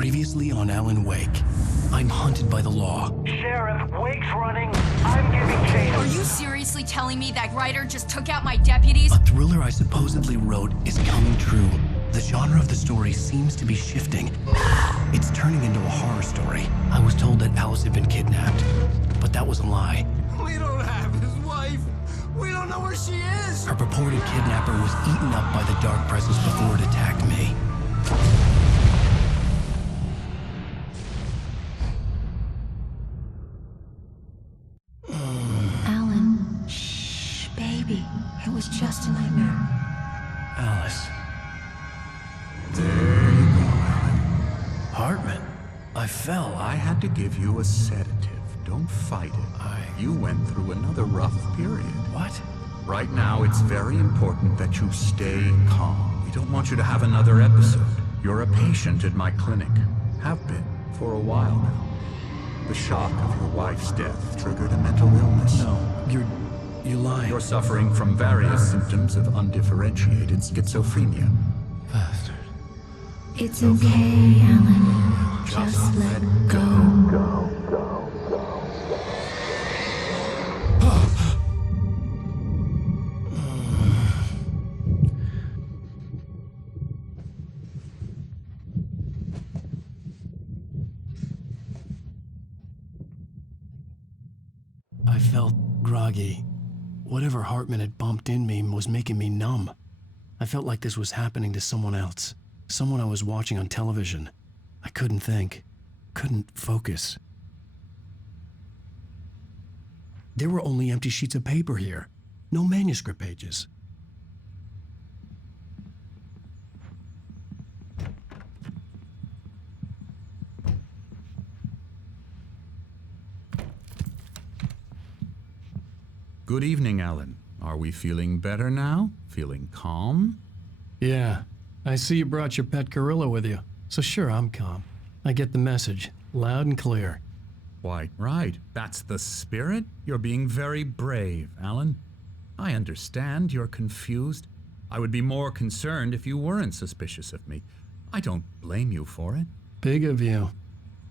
Previously on Alan Wake. I'm hunted by the law. Sheriff, Wake's running. I'm giving chase. Are you seriously telling me that writer just took out my deputies? A thriller I supposedly wrote is coming true. The genre of the story seems to be shifting. It's turning into a horror story. I was told that Alice had been kidnapped, but that was a lie. We don't have his wife. We don't know where she is. Her purported kidnapper was eaten up by the dark presence before it attacked me. Alan, shh, baby. It was just a nightmare. Alice. There you go, Alan. Hartman. I fell. I had to give you a sedative. Don't fight it. You went through another rough period. What? Right now, it's very important that you stay calm. We don't want you to have another episode. You're a patient at my clinic. Have been for a while now. The shock of your wife's death triggered a mental illness. No, you're lying. You're suffering from various symptoms of undifferentiated schizophrenia. Bastard. It's okay, Alan. Just let go. I felt groggy. Whatever Hartman had bumped in me was making me numb. I felt like this was happening to someone else. Someone I was watching on television. I couldn't think. Couldn't focus. There were only empty sheets of paper here. No manuscript pages. Good evening, Alan. Are we feeling better now? Feeling calm? Yeah, I see you brought your pet gorilla with you. So sure, I'm calm. I get the message, loud and clear. Why, right. That's the spirit. You're being very brave, Alan. I understand you're confused. I would be more concerned if you weren't suspicious of me. I don't blame you for it. Big of you.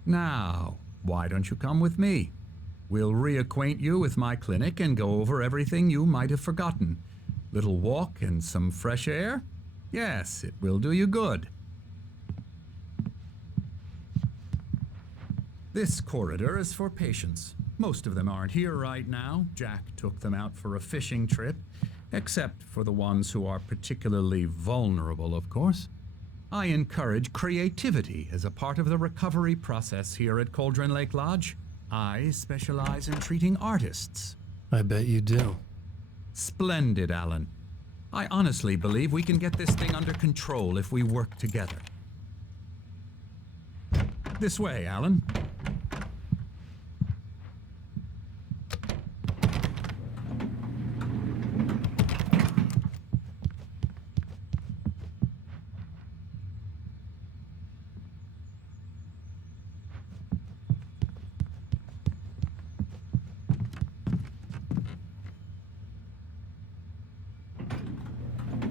Now, why don't you come with me? We'll reacquaint you with my clinic and go over everything you might have forgotten. Little walk and some fresh air? Yes, it will do you good. This corridor is for patients. Most of them aren't here right now. Jack took them out for a fishing trip, except for the ones who are particularly vulnerable, of course. I encourage creativity as a part of the recovery process here at Cauldron Lake Lodge. I specialize in treating artists. I bet you do. Splendid, Alan. I honestly believe we can get this thing under control if we work together. This way, Alan.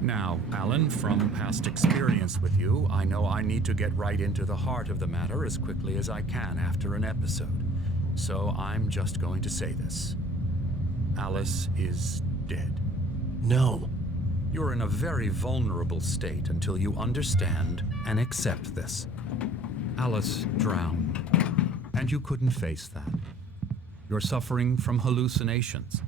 Now, Alan, from past experience with you, I know I need to get right into the heart of the matter as quickly as I can after an episode. So I'm just going to say this. Alice is dead. No. You're in a very vulnerable state until you understand and accept this. Alice drowned, and you couldn't face that. You're suffering from hallucinations,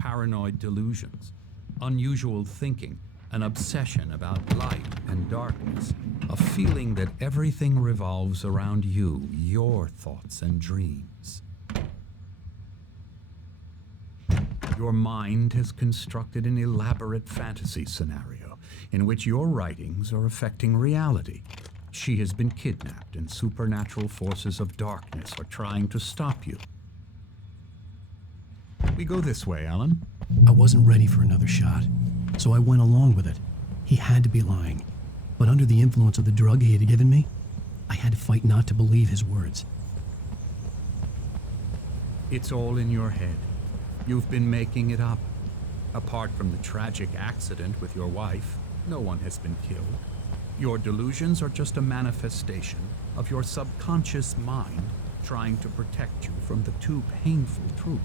paranoid delusions, unusual thinking, an obsession about light and darkness, a feeling that everything revolves around you, your thoughts and dreams. Your mind has constructed an elaborate fantasy scenario in which your writings are affecting reality. She has been kidnapped and supernatural forces of darkness are trying to stop you. We go this way, Alan. I wasn't ready for another shot, so I went along with it. He had to be lying. But under the influence of the drug he had given me, I had to fight not to believe his words. It's all in your head. You've been making it up. Apart from the tragic accident with your wife, no one has been killed. Your delusions are just a manifestation of your subconscious mind trying to protect you from the too painful truth.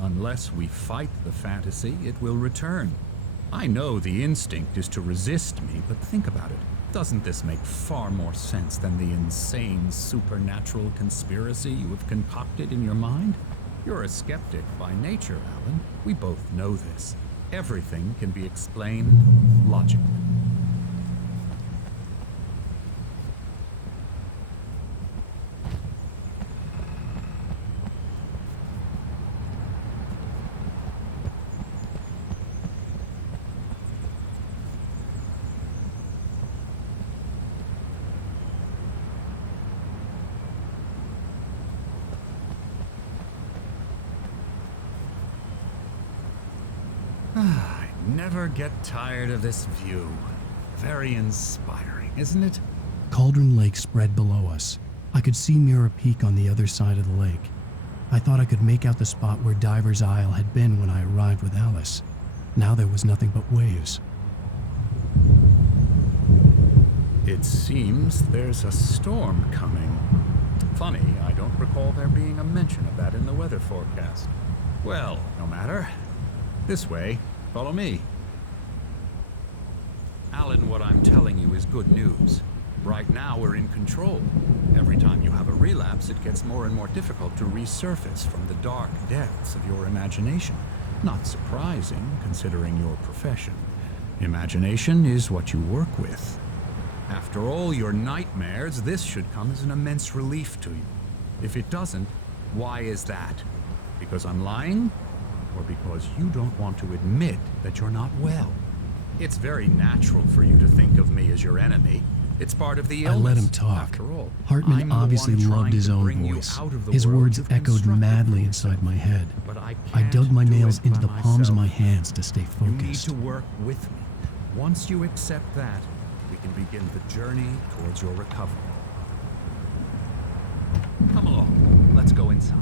Unless we fight the fantasy, it will return. I know the instinct is to resist me, but think about it. Doesn't this make far more sense than the insane supernatural conspiracy you have concocted in your mind? You're a skeptic by nature, Alan. We both know this. Everything can be explained logically. I never get tired of this view. Very inspiring, isn't it? Cauldron Lake spread below us. I could see Mirror Peak on the other side of the lake. I thought I could make out the spot where Diver's Isle had been when I arrived with Alice. Now there was nothing but waves. It seems there's a storm coming. Funny, I don't recall there being a mention of that in the weather forecast. Well, no matter. This way. Follow me. Alan, what I'm telling you is good news. Right now, we're in control. Every time you have a relapse, it gets more and more difficult to resurface from the dark depths of your imagination. Not surprising, considering your profession. Imagination is what you work with. After all your nightmares, this should come as an immense relief to you. If it doesn't, why is that? Because I'm lying? Or because you don't want to admit that you're not well? It's very natural for you to think of me as your enemy. It's part of the illness. I let him talk. After all, Hartman I'm obviously the one loved his trying to own bring you voice. out of the His world words you've echoed constructed madly for inside yourself. my head. But I I dug can't my do nails it into by the palms of myself. my hands to stay You need focused. to work with me. Once you accept that, we can begin the journey towards your recovery. Come along. Let's go inside.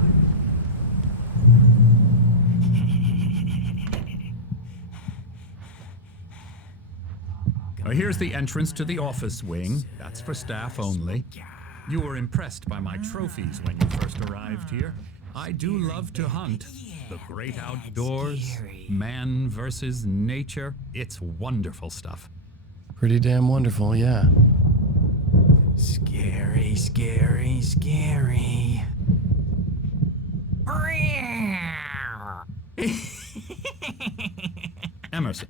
Here's the entrance to the office wing. That's for staff only. You were impressed by my trophies when you first arrived here. I do love to hunt. The great outdoors, man versus nature. It's wonderful stuff. Pretty damn wonderful, yeah. Scary, scary, scary. Emerson.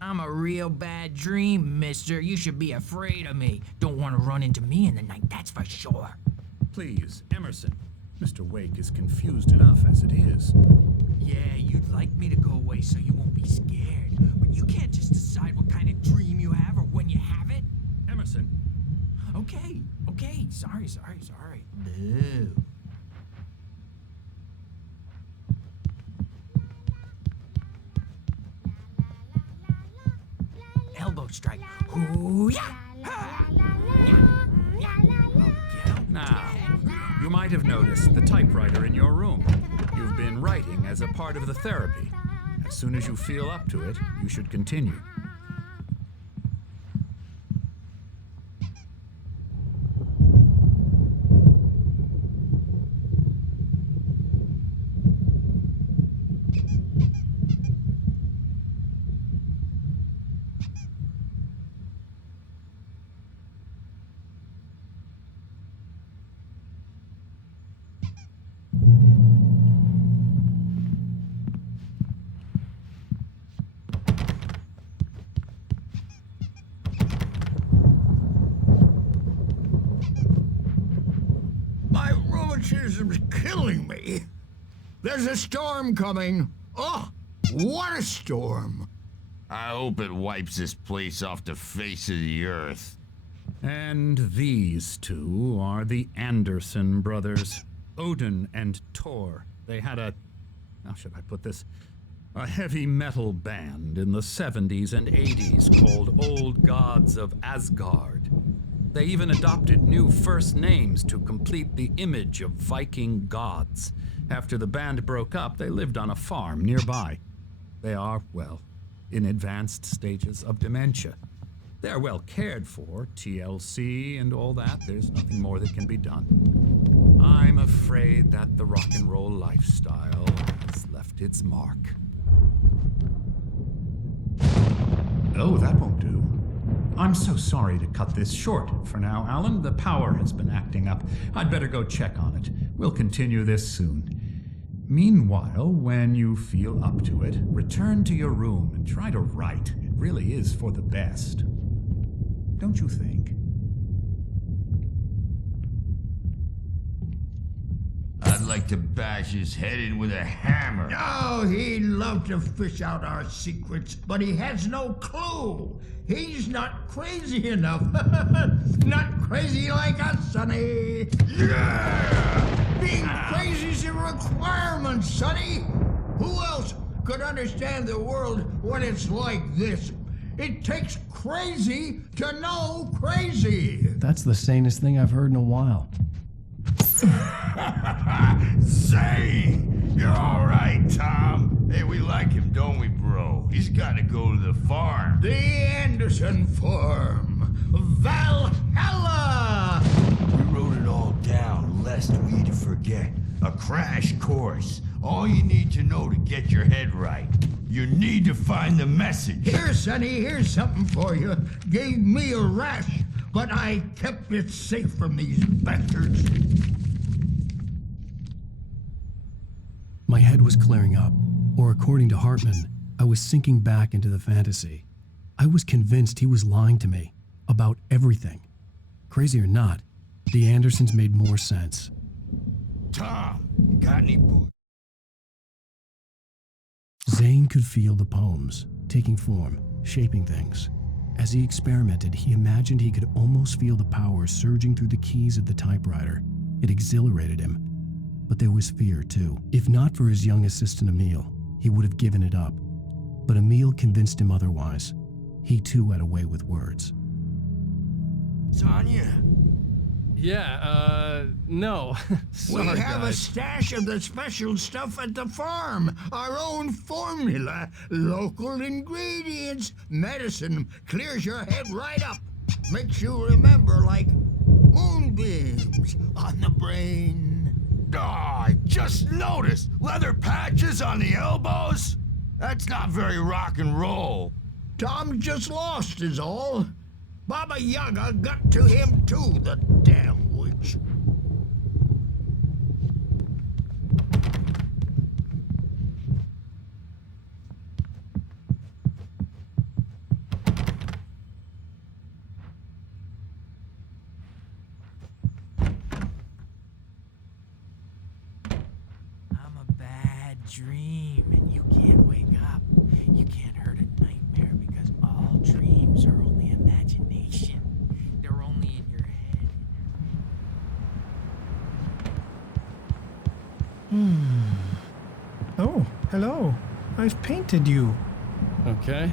I'm a real bad dream, mister. You should be afraid of me. Don't want to run into me in the night, that's for sure. Please, Emerson. Mr. Wake is confused enough as it is. Yeah, you'd like me to go away so you won't be scared. But you can't just decide what kind of dream you have or when you have it. Emerson. Okay. Sorry. Boo. Elbow strike. Hoo-yah! Ha! Now, you might have noticed the typewriter in your room. You've been writing as a part of the therapy. As soon as you feel up to it, you should continue. My rheumatism's killing me. There's a storm coming. Oh, what a storm. I hope it wipes this place off the face of the earth. And these two are the Anderson brothers, Odin and Thor. They had how should I put this? A heavy metal band in the 70s and 80s called Old Gods of Asgard. They even adopted new first names to complete the image of Viking gods. After the band broke up, they lived on a farm nearby. They are, well, in advanced stages of dementia. They're well cared for, TLC and all that. There's nothing more that can be done. I'm afraid that the rock and roll lifestyle has left its mark. Oh, that won't do. I'm so sorry to cut this short for now, Alan. The power has been acting up. I'd better go check on it. We'll continue this soon. Meanwhile, when you feel up to it, return to your room and try to write. It really is for the best. Don't you think? I'd like to bash his head in with a hammer. Oh, he'd love to fish out our secrets, but he has no clue. He's not crazy enough. Not crazy like us, Sonny. Yeah! Being crazy's a requirement, Sonny. Who else could understand the world when it's like this? It takes crazy to know crazy. That's the sanest thing I've heard in a while. Zane! You're all right, Tom. Hey, we like him, don't we, bro? He's got to go to the farm. The Anderson Farm. Valhalla! We wrote it all down, lest we'd forget. A crash course. All you need to know to get your head right. You need to find the message. Here, Sonny, here's something for you. Gave me a rash, but I kept it safe from these bastards. My head was clearing up, or according to Hartman, I was sinking back into the fantasy. I was convinced he was lying to me about everything. Crazy or not, the Andersons made more sense. Tom, got any boots? Zane could feel the poems, taking form, shaping things. As he experimented, he imagined he could almost feel the power surging through the keys of the typewriter. It exhilarated him. But there was fear, too. If not for his young assistant Emil, he would have given it up. But Emil convinced him otherwise. He too had a way with words. Tanya? Yeah, no. Sorry, We have a guys. stash of the special stuff at the farm. Our own formula, local ingredients. Medicine clears your head right up. Makes you remember like moonbeams on the brain. Oh, I just noticed. Leather patches on the elbows? That's not very rock and roll. Tom just lost is all. Baba Yaga got to him too, the damn witch. I'm a bad dream, and you can't wake up. You can't hurt a nightmare because all dreams are only imagination. They're only in your head. Oh, hello. I've painted you. Okay.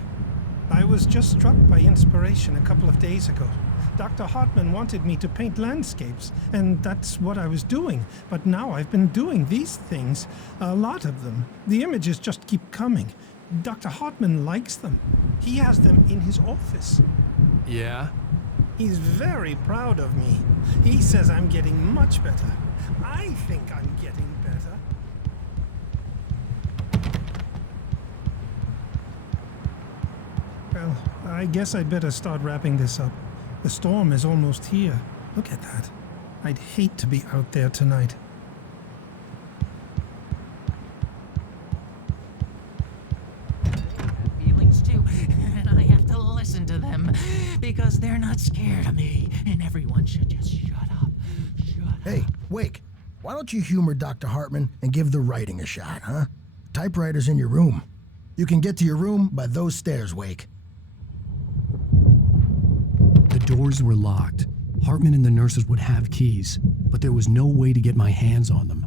I was just struck by inspiration a couple of days ago. Dr. Hartman wanted me to paint landscapes, and that's what I was doing. But now I've been doing these things, a lot of them. The images just keep coming. Dr. Hartman likes them. He has them in his office. Yeah? He's very proud of me. He says I'm getting much better. I think I'm getting better. Well, I guess I'd better start wrapping this up. The storm is almost here. Look at that. I'd hate to be out there tonight. Feelings too, and I have to listen to them because they're not scared of me, and everyone should just shut up. Shut up. Hey, Wake, why don't you humor Dr. Hartman and give the writing a shot, huh? Typewriter's in your room. You can get to your room by those stairs, Wake. The doors were locked. Hartman and the nurses would have keys, but there was no way to get my hands on them.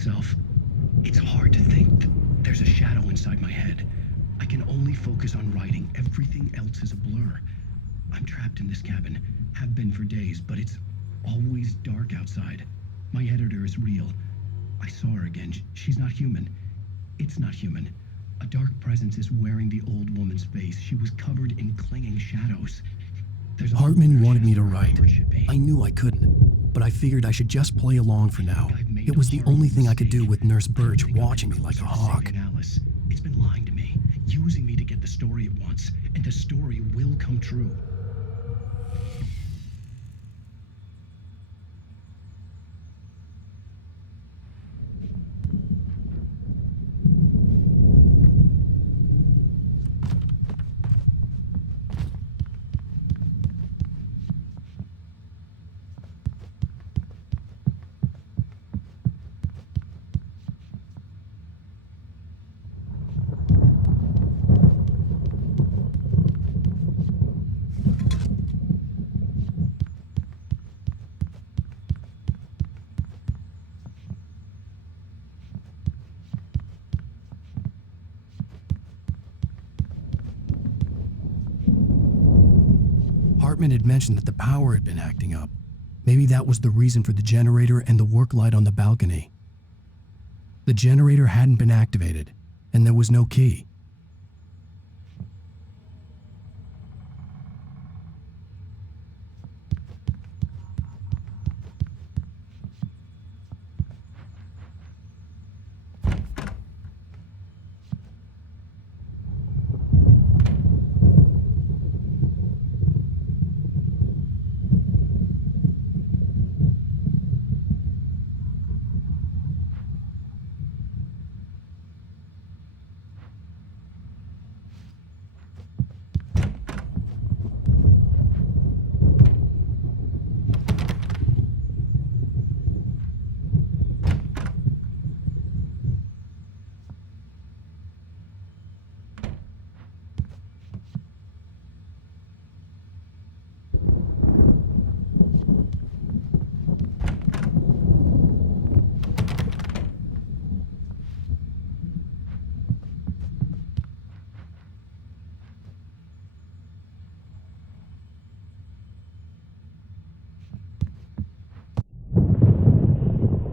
myself. It's hard to think. There's a shadow inside my head. I can only focus on writing. Everything else is a blur. I'm trapped in this cabin. Have been for days, but it's always dark outside. My editor is real. I saw her again. She's not human. It's not human. A dark presence is wearing the old woman's face. She was covered in clinging shadows. Hartman wanted me to write. I knew I couldn't, but I figured I should just play along for now. It was the only thing I could do with Nurse Birch watching me like a hawk. It's been lying to me, using me to get the story it wants, and the story will come true. Hartman had mentioned that the power had been acting up. Maybe that was the reason for the generator and the work light on the balcony. The generator hadn't been activated, and there was no key.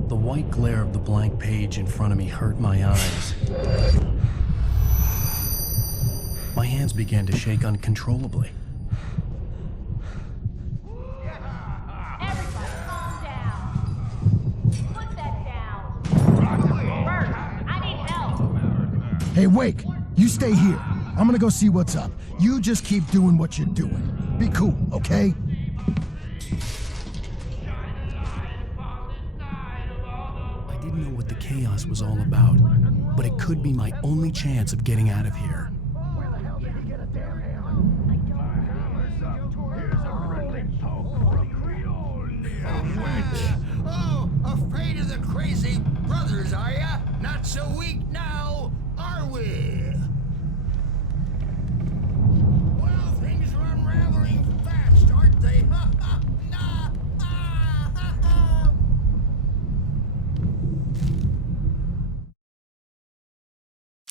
The white glare of the blank page in front of me hurt my eyes. My hands began to shake uncontrollably. Everybody calm down. Put that down. Bert, I need help. Hey, Wake, you stay here. I'm gonna go see what's up. You just keep doing what you're doing. Be cool, okay? I didn't know what the chaos was all about, but it could be my only chance of getting out of here. Oh, afraid of the crazy brothers, are ya? Not so weak now, are we? Well, things are unraveling fast, aren't they? Ha ha! Nah! Ah, ha, ha.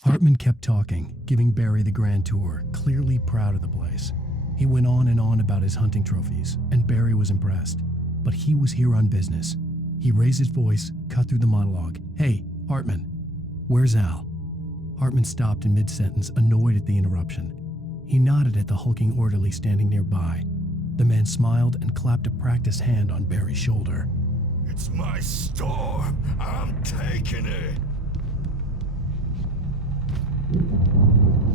Hartman kept talking, giving Barry the grand tour, clearly proud of the place. He went on and on about his hunting trophies, and Barry was impressed. But he was here on business. He raised his voice, cut through the monologue. Hey, Hartman, where's Al? Hartman stopped in mid-sentence, annoyed at the interruption. He nodded at the hulking orderly standing nearby. The man smiled and clapped a practiced hand on Barry's shoulder. It's my store. I'm taking it.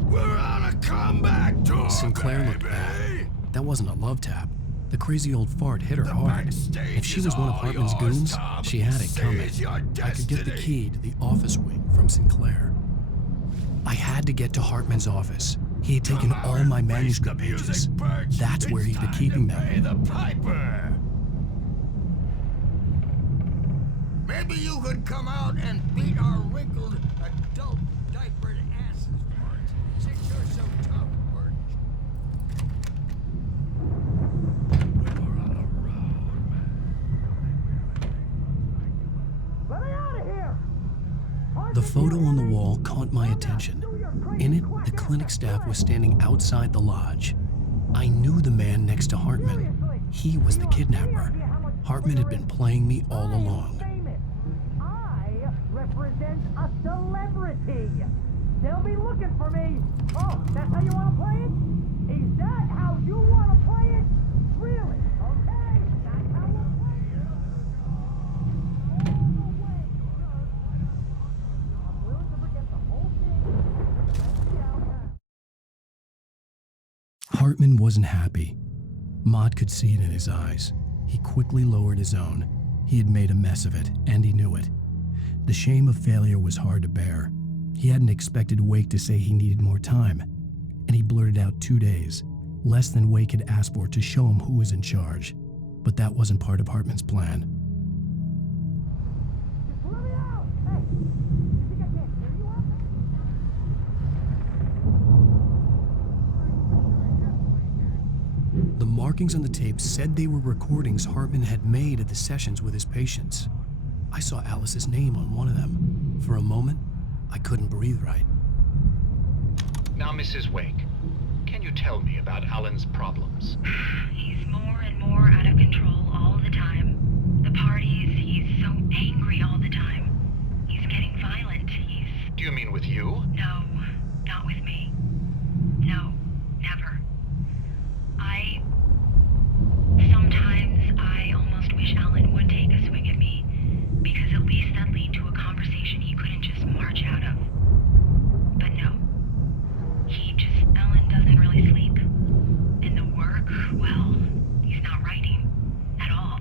We're on a comeback tour, Sinclair looked bad. That wasn't a love tap. The crazy old fart hit her hard. If she was one of Hartman's goons, she had it coming. I could get the key to the office wing from Sinclair. I had to get to Hartman's office. He had taken all my manuscript pages. That's where he'd been keeping them. The piper. Maybe you could come out and beat our wrinkled adult diapered asses for it, since you're so tough, Bert. Let me out of here! The photo on the wall caught my attention. In it, the clinic staff was standing outside the lodge. I knew the man next to Hartman. He was the kidnapper. Hartman had been playing me all along. I represent a celebrity. They'll be looking for me. Oh, that's how you want to play it? Is that how you want to play it? Really? Okay, that's how we'll play it. All the way. I'm willing to forget the whole thing. Let's see how that. Hartman wasn't happy. Maud could see it in his eyes. He quickly lowered his own. He had made a mess of it, and he knew it. The shame of failure was hard to bear. He hadn't expected Wake to say he needed more time, and he blurted out 2 days, less than Wake had asked for to show him who was in charge. But that wasn't part of Hartman's plan. Just let me out! Hey, you think I can't hear you out there? The markings on the tape said they were recordings Hartman had made at the sessions with his patients. I saw Alice's name on one of them. For a moment, I couldn't breathe right. Now, Mrs. Wake, can you tell me about Alan's problems? He's more and more out of control all the time. The parties, he's so angry all the time. He's getting violent. Do you mean with you? No, not with me. No, never. Sometimes I almost wish Alan would take a swing at me, because at least that'd lead to a conversation he couldn't just march out of. But no. Alan doesn't really sleep. And the work, well, he's not writing at all.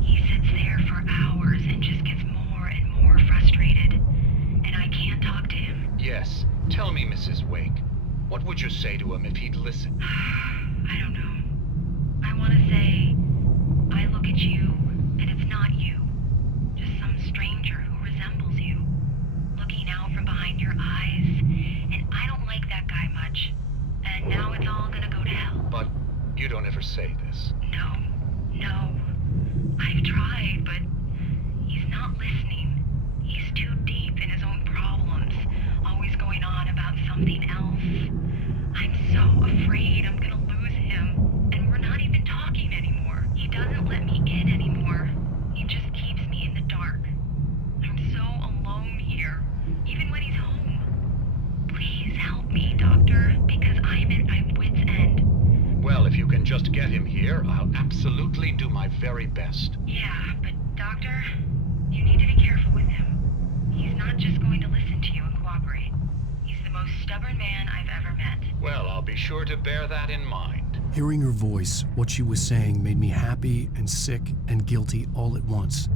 He sits there for hours and just gets more and more frustrated. And I can't talk to him. Yes. Tell me, Mrs. Wake, what would you say to him if he'd listen? I don't know. I want to say, I look at you, and it's not you. Just some stranger who resembles you. Looking out from behind your eyes, and I don't like that guy much. And now it's all gonna go to hell. But you don't ever say this. No. I've tried, but he's not listening. He's too deep in his own problems, always going on about something else. I'm so afraid I'm gonna lose him, and we're not even talking anymore. He doesn't let me in anymore. He just keeps me in the dark. I'm so alone here, even when he's home. Please help me, Doctor, because I'm at my wit's end. Well, if you can just get him here, I'll absolutely do my very best. Yeah, but Doctor, you need to be careful with him. He's not just going to listen to you and cooperate. He's the most stubborn man I've ever met. Well, I'll be sure to bear that in mind. Hearing her voice, what she was saying made me happy and sick and guilty all at once.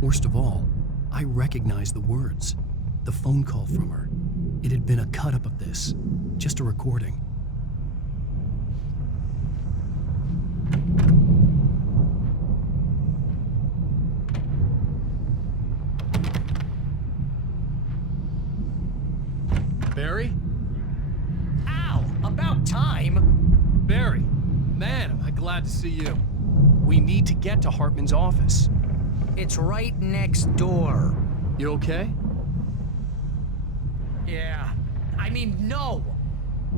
Worst of all, I recognized the words. The phone call from her. It had been a cut-up of this. Just a recording. Barry? Ow! About time! Barry! Man, am I glad to see you. We need to get to Hartman's office. It's right next door. You okay? Yeah. I mean, no!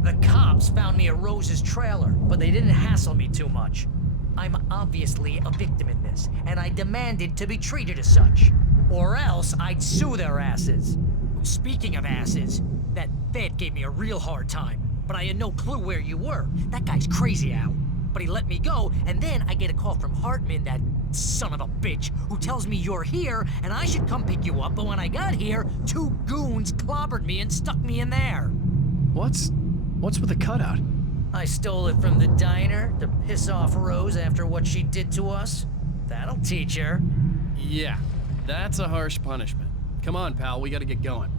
The cops found me at Rose's trailer, but they didn't hassle me too much. I'm obviously a victim in this, and I demanded to be treated as such. Or else I'd sue their asses. Speaking of asses, that vet gave me a real hard time, but I had no clue where you were. That guy's crazy, Al. But he let me go, and then I get a call from Hartman, that son of a bitch, who tells me you're here, and I should come pick you up, but when I got here, 2 goons clobbered me and stuck me in there. What's with the cutout? I stole it from the diner to piss off Rose after what she did to us. That'll teach her. Yeah, that's a harsh punishment. Come on, pal, we gotta get going.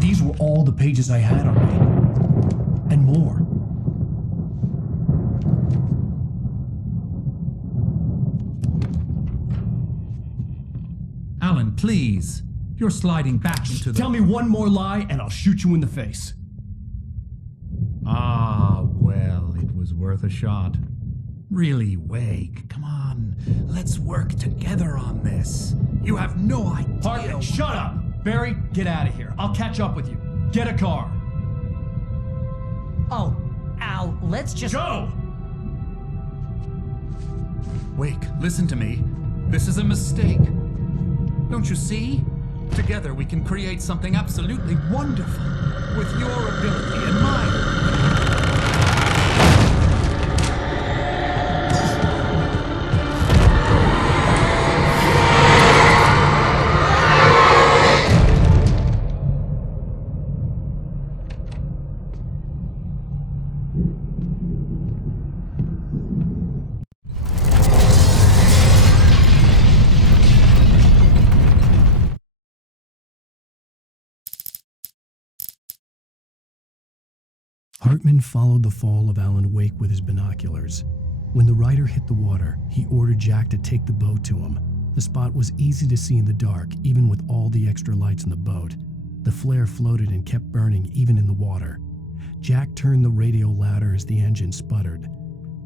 These were all the pages I had on me. And more. Alan, please. You're sliding back into the... Tell me one more lie and I'll shoot you in the face. Ah, well, it was worth a shot. Really, Wake, come on. Let's work together on this. You have no idea. Hartman, shut up! Barry, get out of here. I'll catch up with you. Get a car. Oh, Al, let's just... Go! Wake, listen to me. This is a mistake. Don't you see? Together we can create something absolutely wonderful. With your ability and mine. Hartman followed the fall of Alan Wake with his binoculars. When the rider hit the water, he ordered Jack to take the boat to him. The spot was easy to see in the dark, even with all the extra lights in the boat. The flare floated and kept burning even in the water. Jack turned the radio louder as the engine sputtered.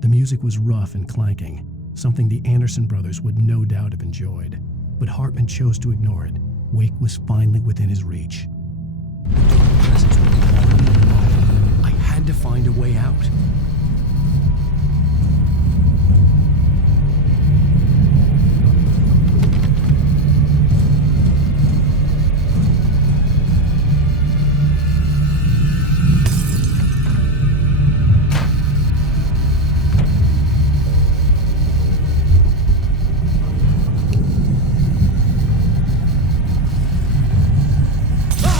The music was rough and clanking, something the Anderson brothers would no doubt have enjoyed. But Hartman chose to ignore it. Wake was finally within his reach. The dark presence was already involved. I had to find a way out. Ah!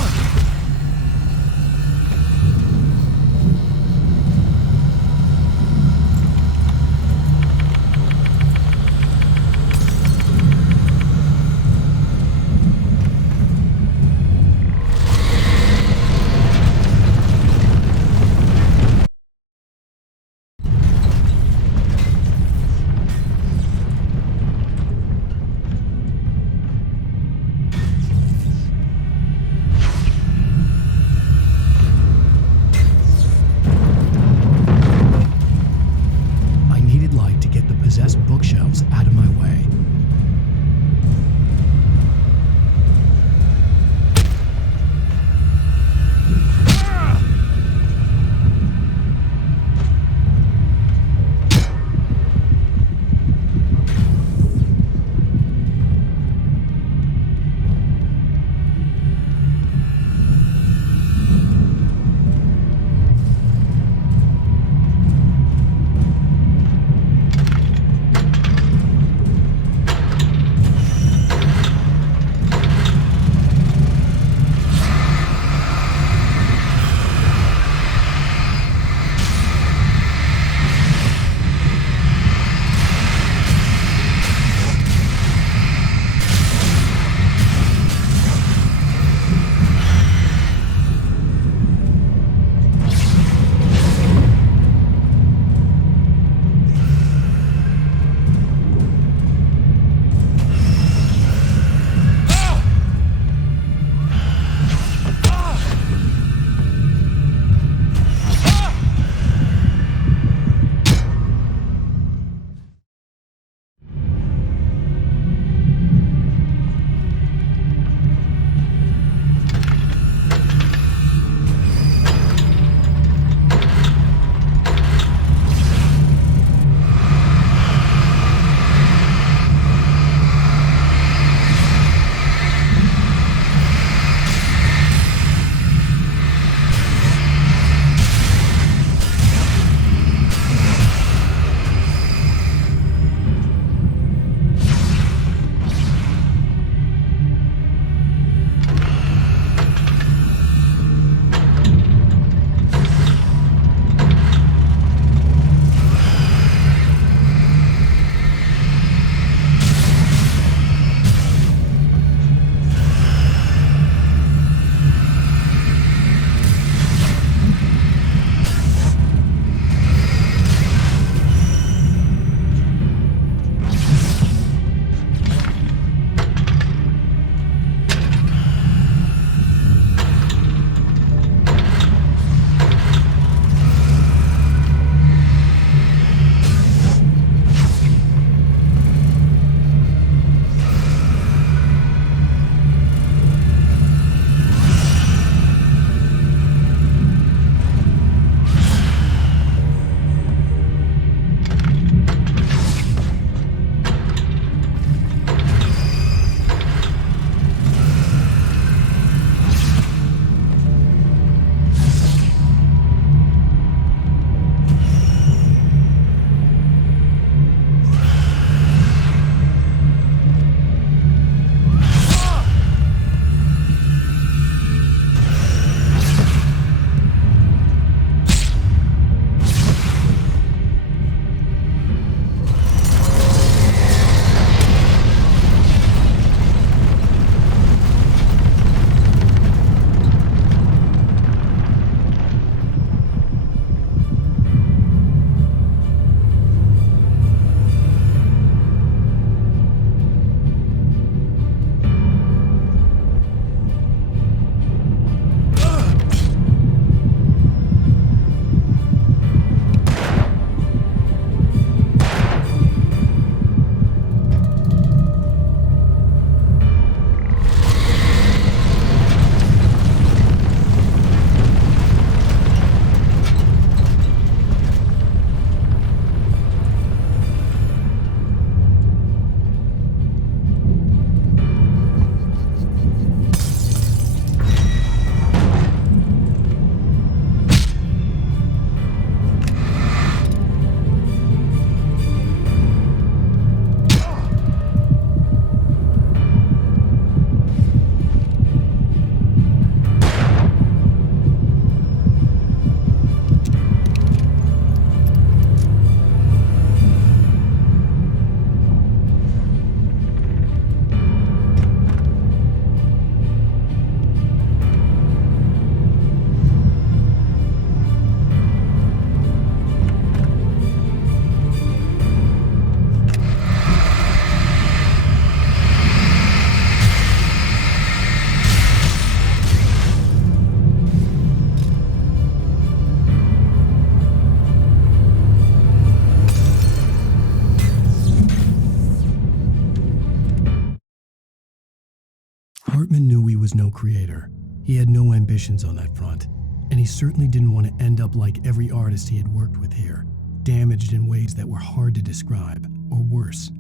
was no creator. He had no ambitions on that front, and he certainly didn't want to end up like every artist he had worked with here, damaged in ways that were hard to describe, or worse.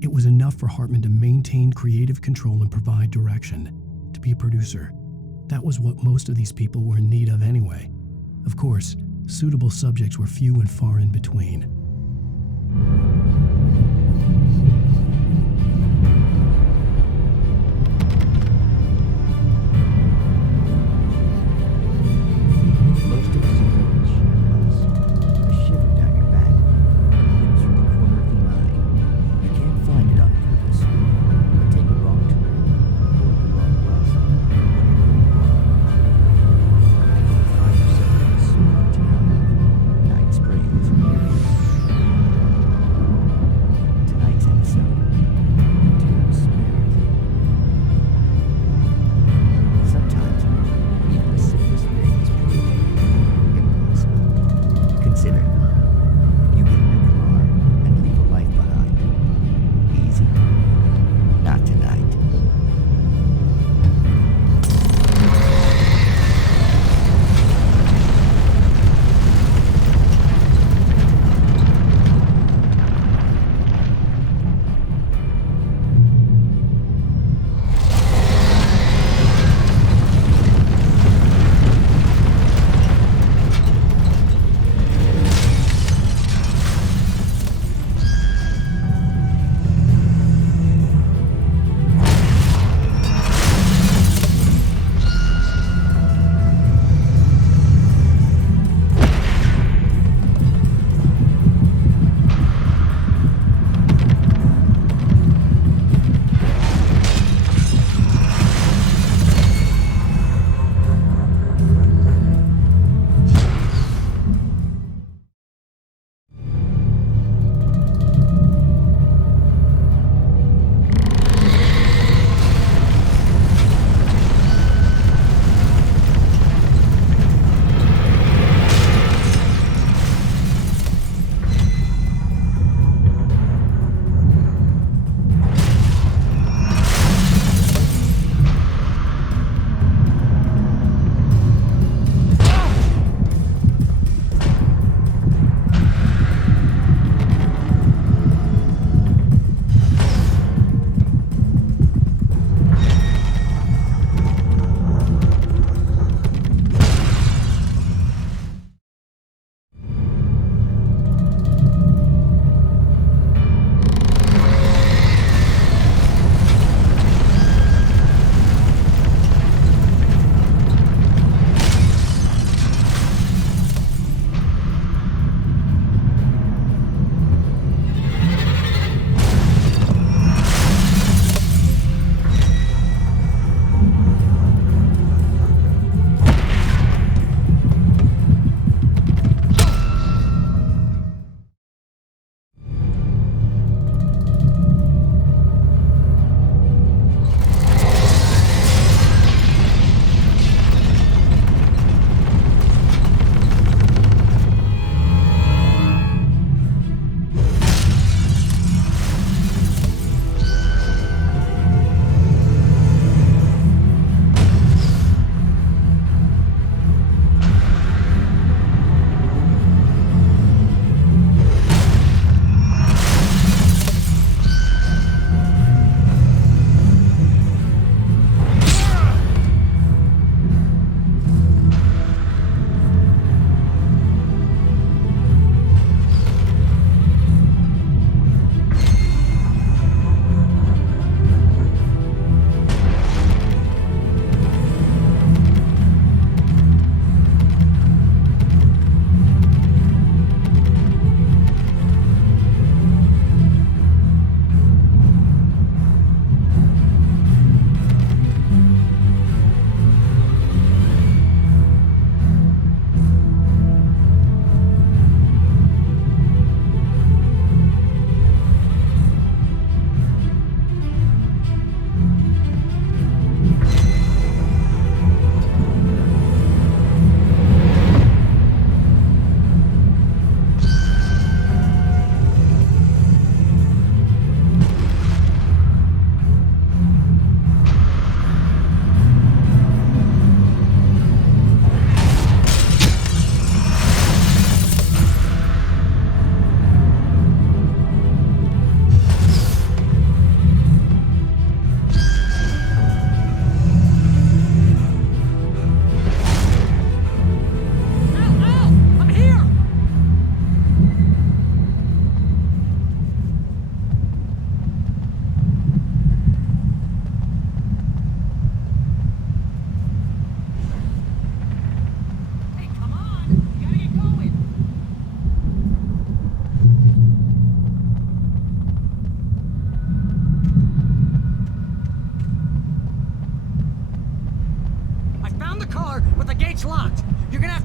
It was enough for Hartman to maintain creative control and provide direction, to be a producer. That was what most of these people were in need of anyway. Of course, suitable subjects were few and far in between. Most of us approach a shiver down your back. Limbs from the corner of the eye. You can't find it on purpose, but take a wrong turn, board the wrong bus, wonder where you are. You'll find yourself in a small town, Night Springs.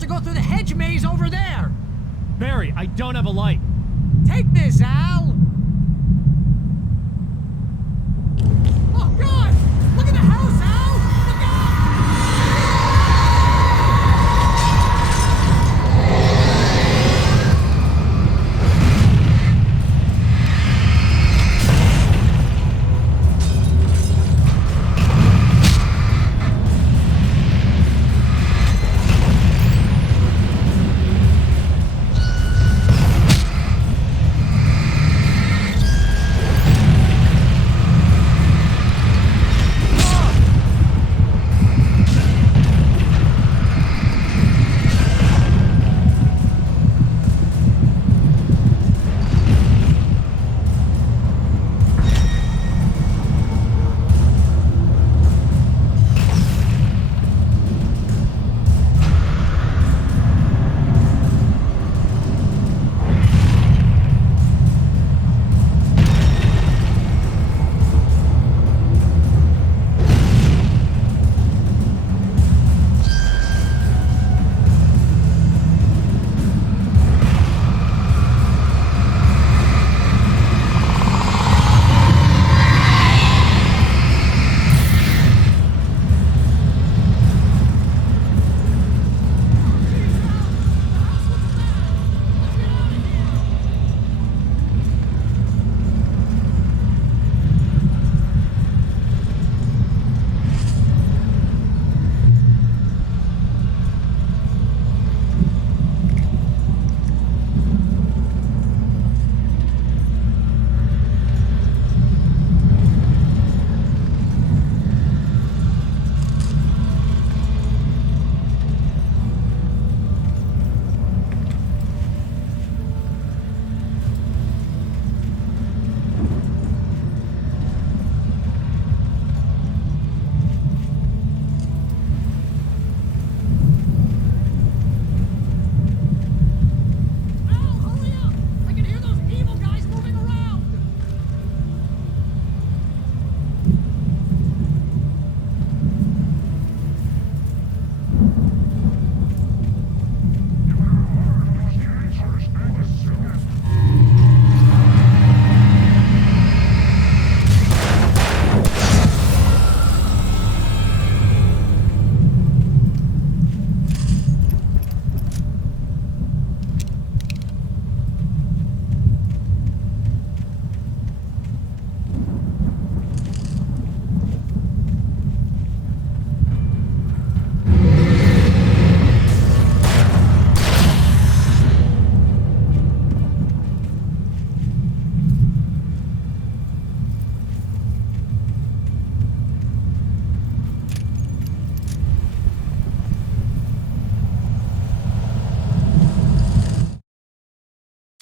to go through the hedge maze over there. Barry, I don't have a light. Take this, Al. Oh, God! Look at the house, Al! Look out!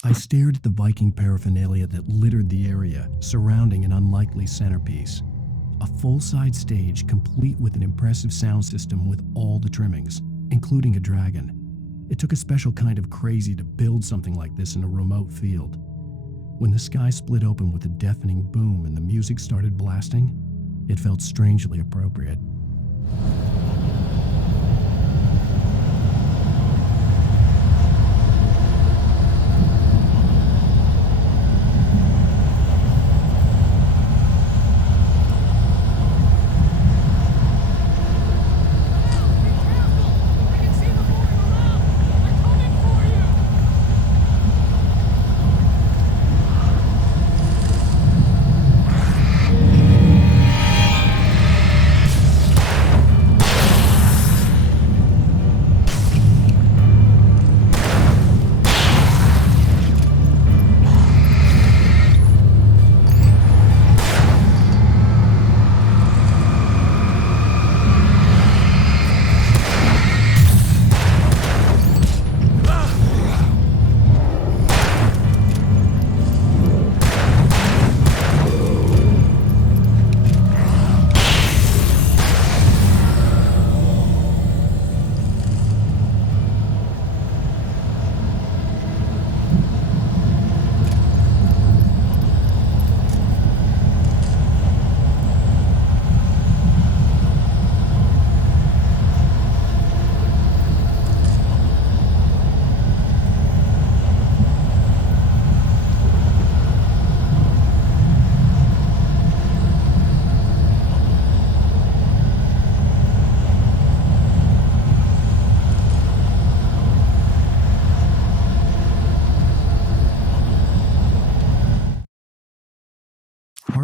I stared at the Viking paraphernalia that littered the area, surrounding an unlikely centerpiece. A full-size stage complete with an impressive sound system with all the trimmings, including a dragon. It took a special kind of crazy to build something like this in a remote field. When the sky split open with a deafening boom and the music started blasting, it felt strangely appropriate.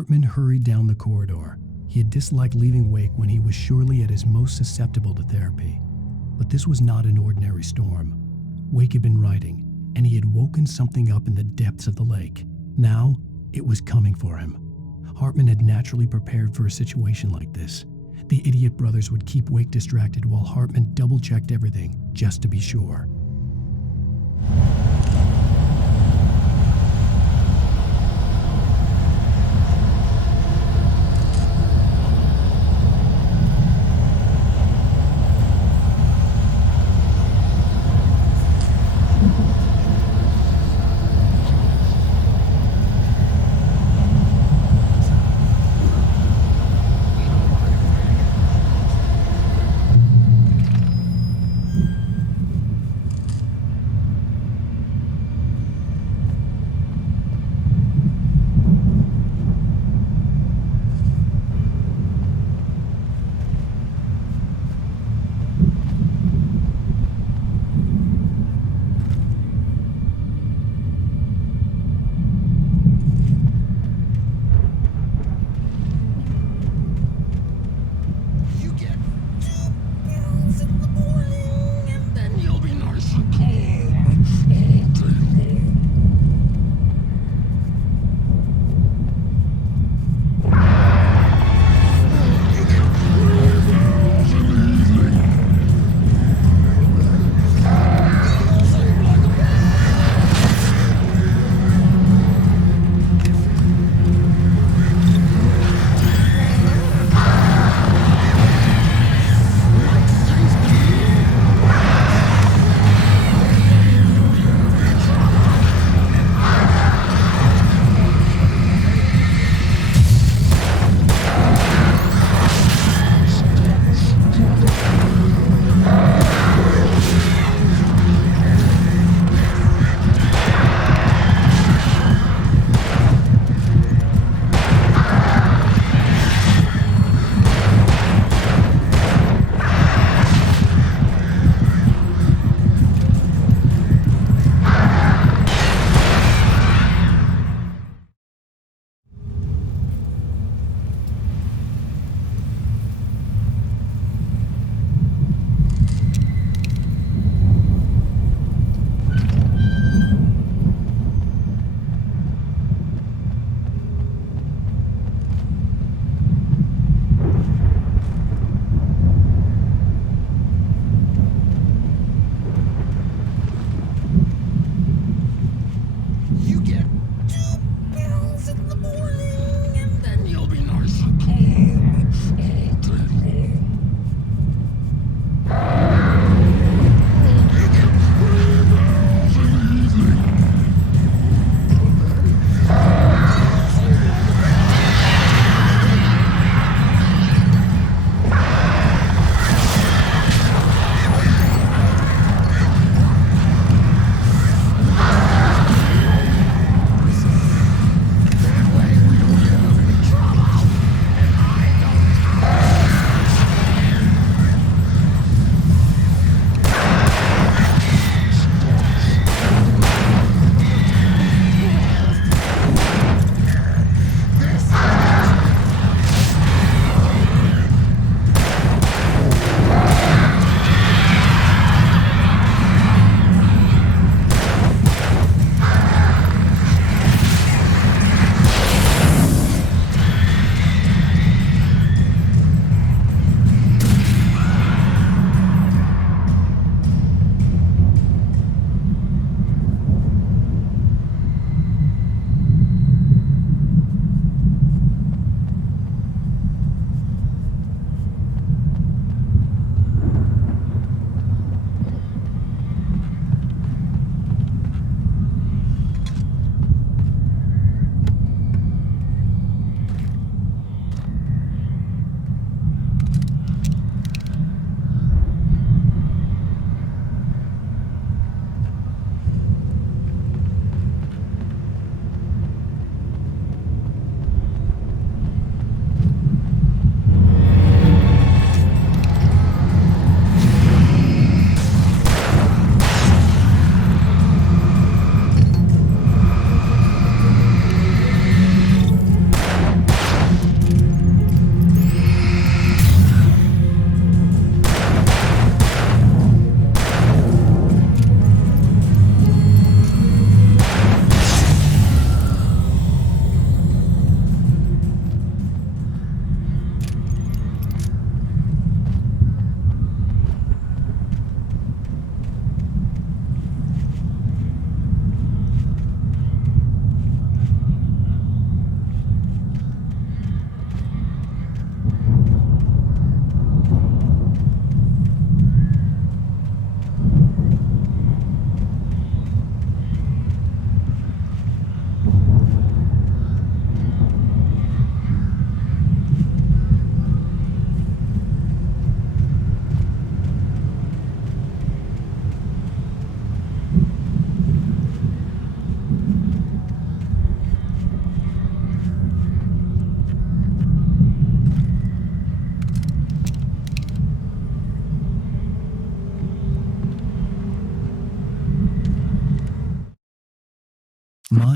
Hartman hurried down the corridor. He had disliked leaving Wake when he was surely at his most susceptible to therapy. But this was not an ordinary storm. Wake had been writing, and he had woken something up in the depths of the lake. Now, it was coming for him. Hartman had naturally prepared for a situation like this. The idiot brothers would keep Wake distracted while Hartman double-checked everything, just to be sure.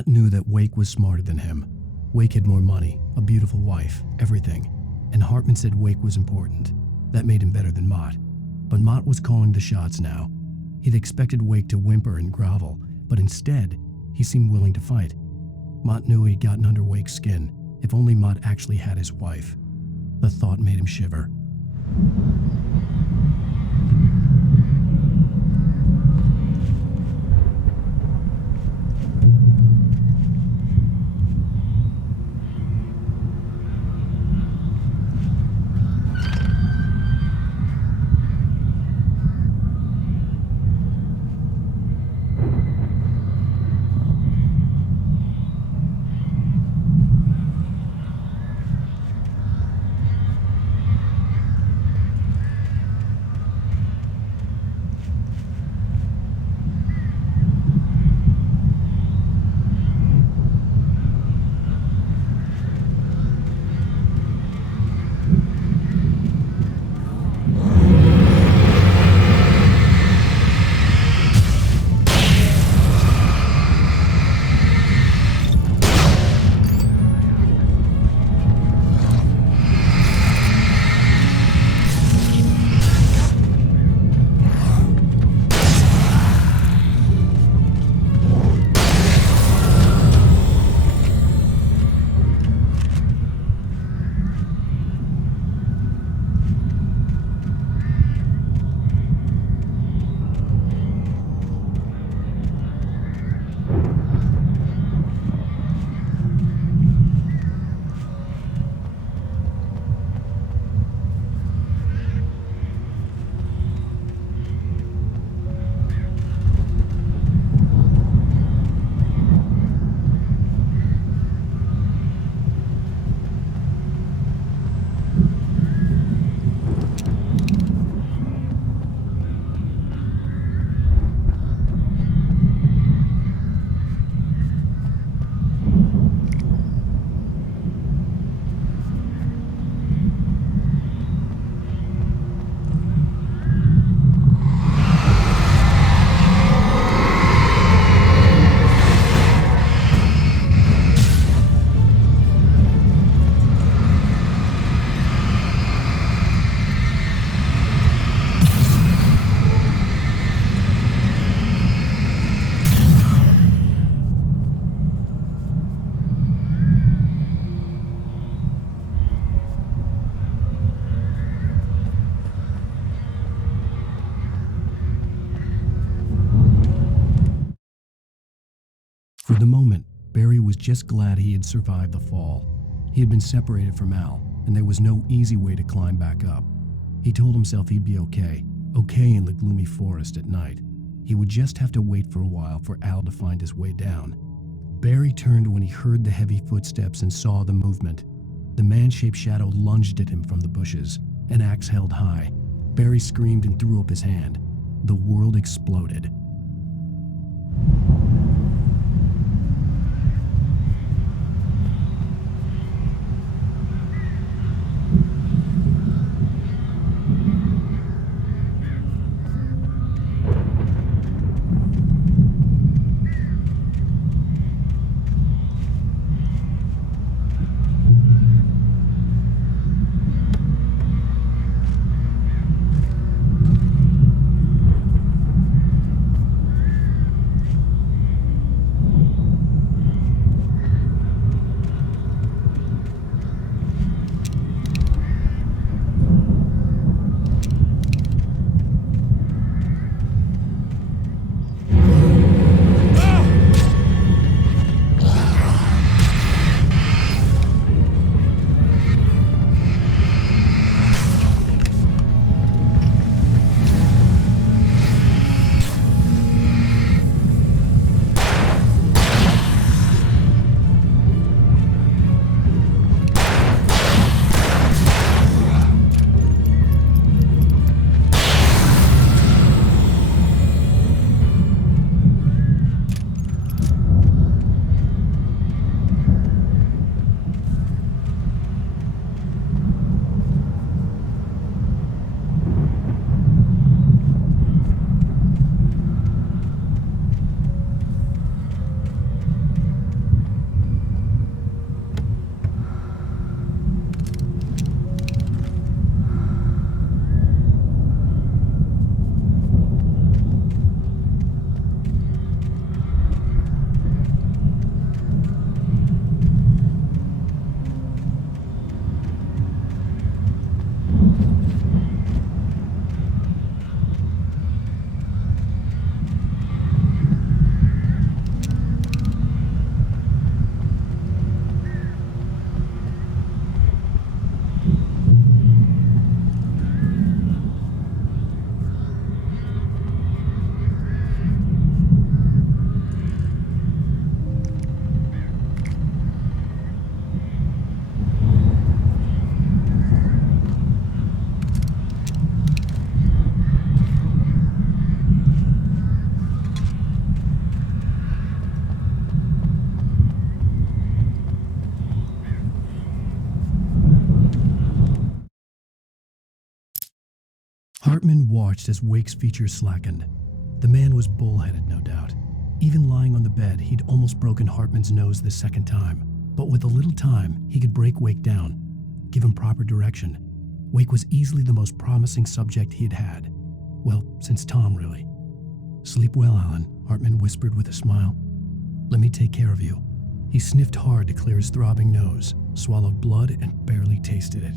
Mott knew that Wake was smarter than him. Wake had more money, a beautiful wife, everything. And Hartman said Wake was important. That made him better than Mott. But Mott was calling the shots now. He'd expected Wake to whimper and grovel, but instead, he seemed willing to fight. Mott knew he'd gotten under Wake's skin. If only Mott actually had his wife. The thought made him shiver. For the moment, Barry was just glad he had survived the fall. He had been separated from Al, and there was no easy way to climb back up. He told himself he'd be okay in the gloomy forest at night. He would just have to wait for a while for Al to find his way down. Barry turned when he heard the heavy footsteps and saw the movement. The man-shaped shadow lunged at him from the bushes, an axe held high. Barry screamed and threw up his hand. The world exploded. watched as Wake's features slackened. The man was bullheaded, no doubt. Even lying on the bed, he'd almost broken Hartman's nose the second time. But with a little time, he could break Wake down, give him proper direction. Wake was easily the most promising subject he had had. Well, since Tom, really. "Sleep well, Alan," Hartman whispered with a smile. "Let me take care of you." He sniffed hard to clear his throbbing nose, swallowed blood, and barely tasted it.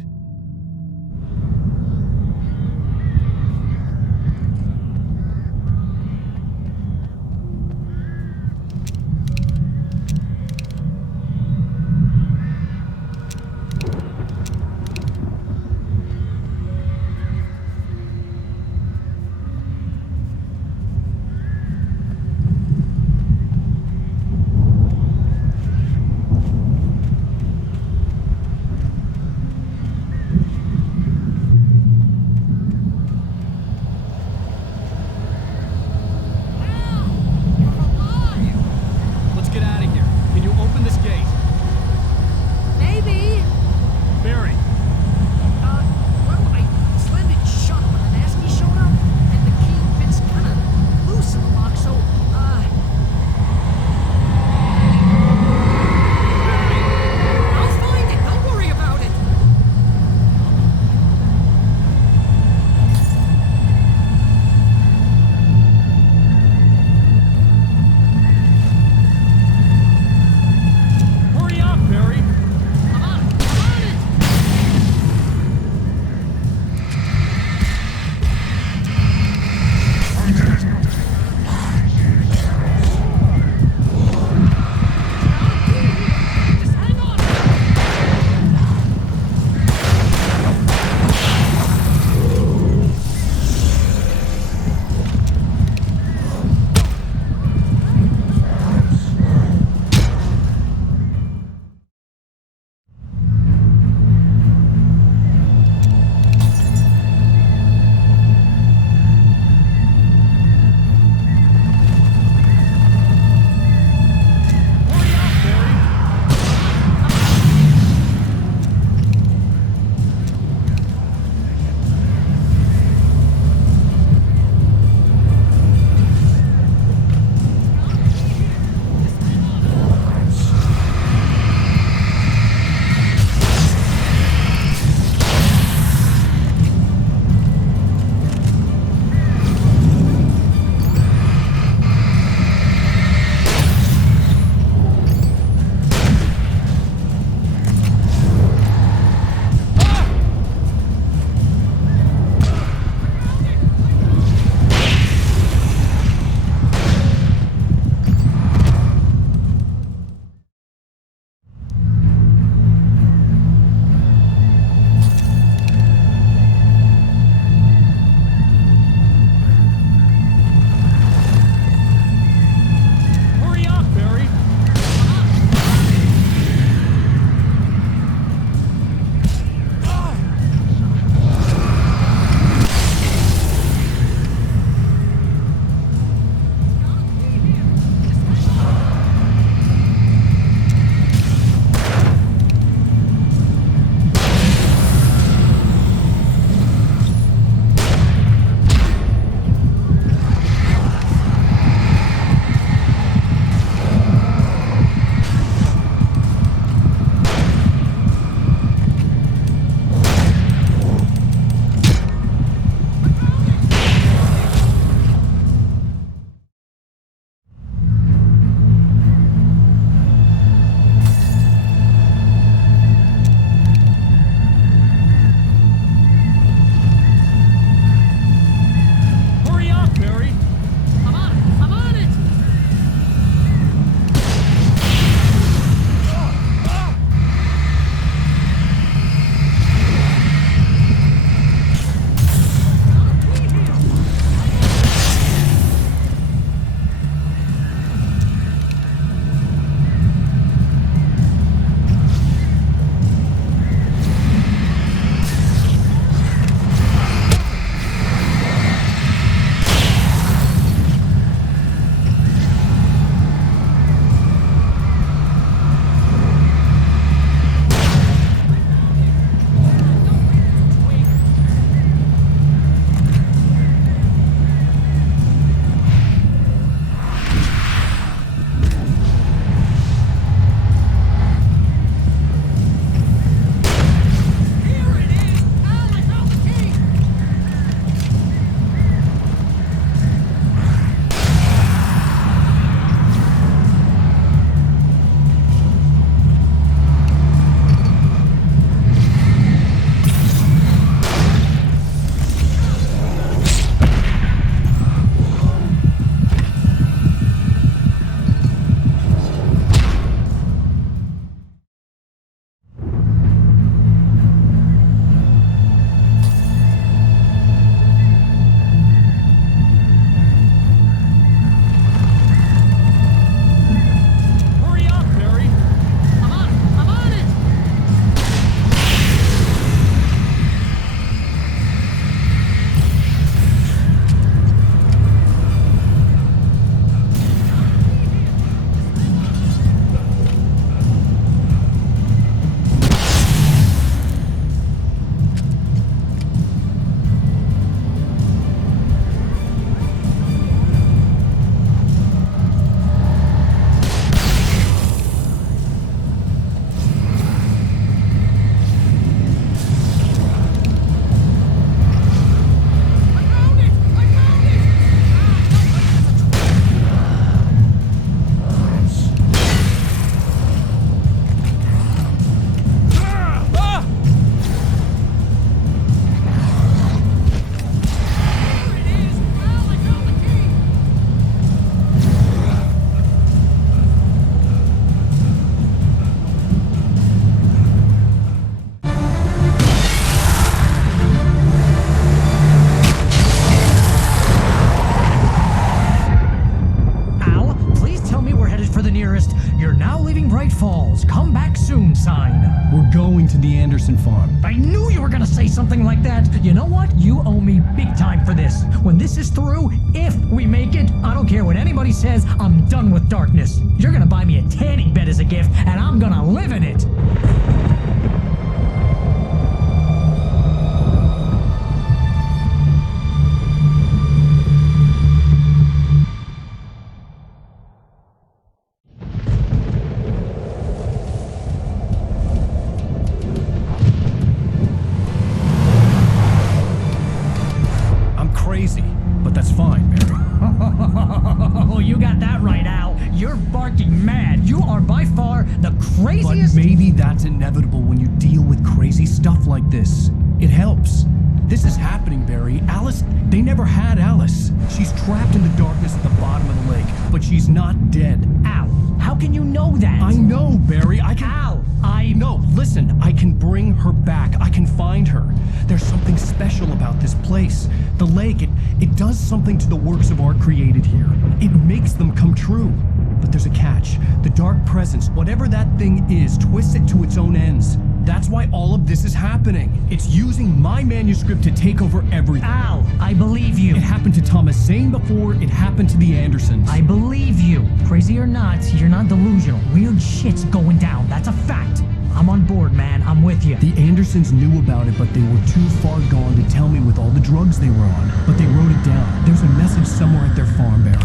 Ultrawide Falls. Come back soon sign. We're going to the Anderson farm. I knew you were gonna say something like that. You know what? You owe me big time for this. When this is through, if we make it, I don't care what anybody says, I'm done with darkness. You're gonna buy me a tanning bed as a gift, and I'm gonna live in it. Crazy, but that's fine, Barry. Oh, you got that right, Al. You're barking mad. You are by far the But craziest. maybe that's inevitable when you deal with crazy stuff like this. It helps. This is happening, Barry. Alice, they never had Alice. She's trapped in the darkness at the bottom of the lake, but she's not dead. Al, how can you know that? I know, Barry. I can... Al, No, listen. I can bring her back. I can find her. There's something special about this place. The lake, it does something to the works of art created here. It makes them come true. But there's a catch. The dark presence, whatever that thing is, twists it to its own ends. That's why all of this is happening. It's using my manuscript to take over everything. Al, I believe you. It happened to Thomas Zane before it happened to the Andersons. I believe you. Crazy or not, you're not delusional. Weird shit's going down. That's a fact. I'm on board, man. I'm with you. The Andersons knew about it, but they were too far gone to tell me with all the drugs they were on. But they wrote it down. There's a message somewhere at their farm, Barry.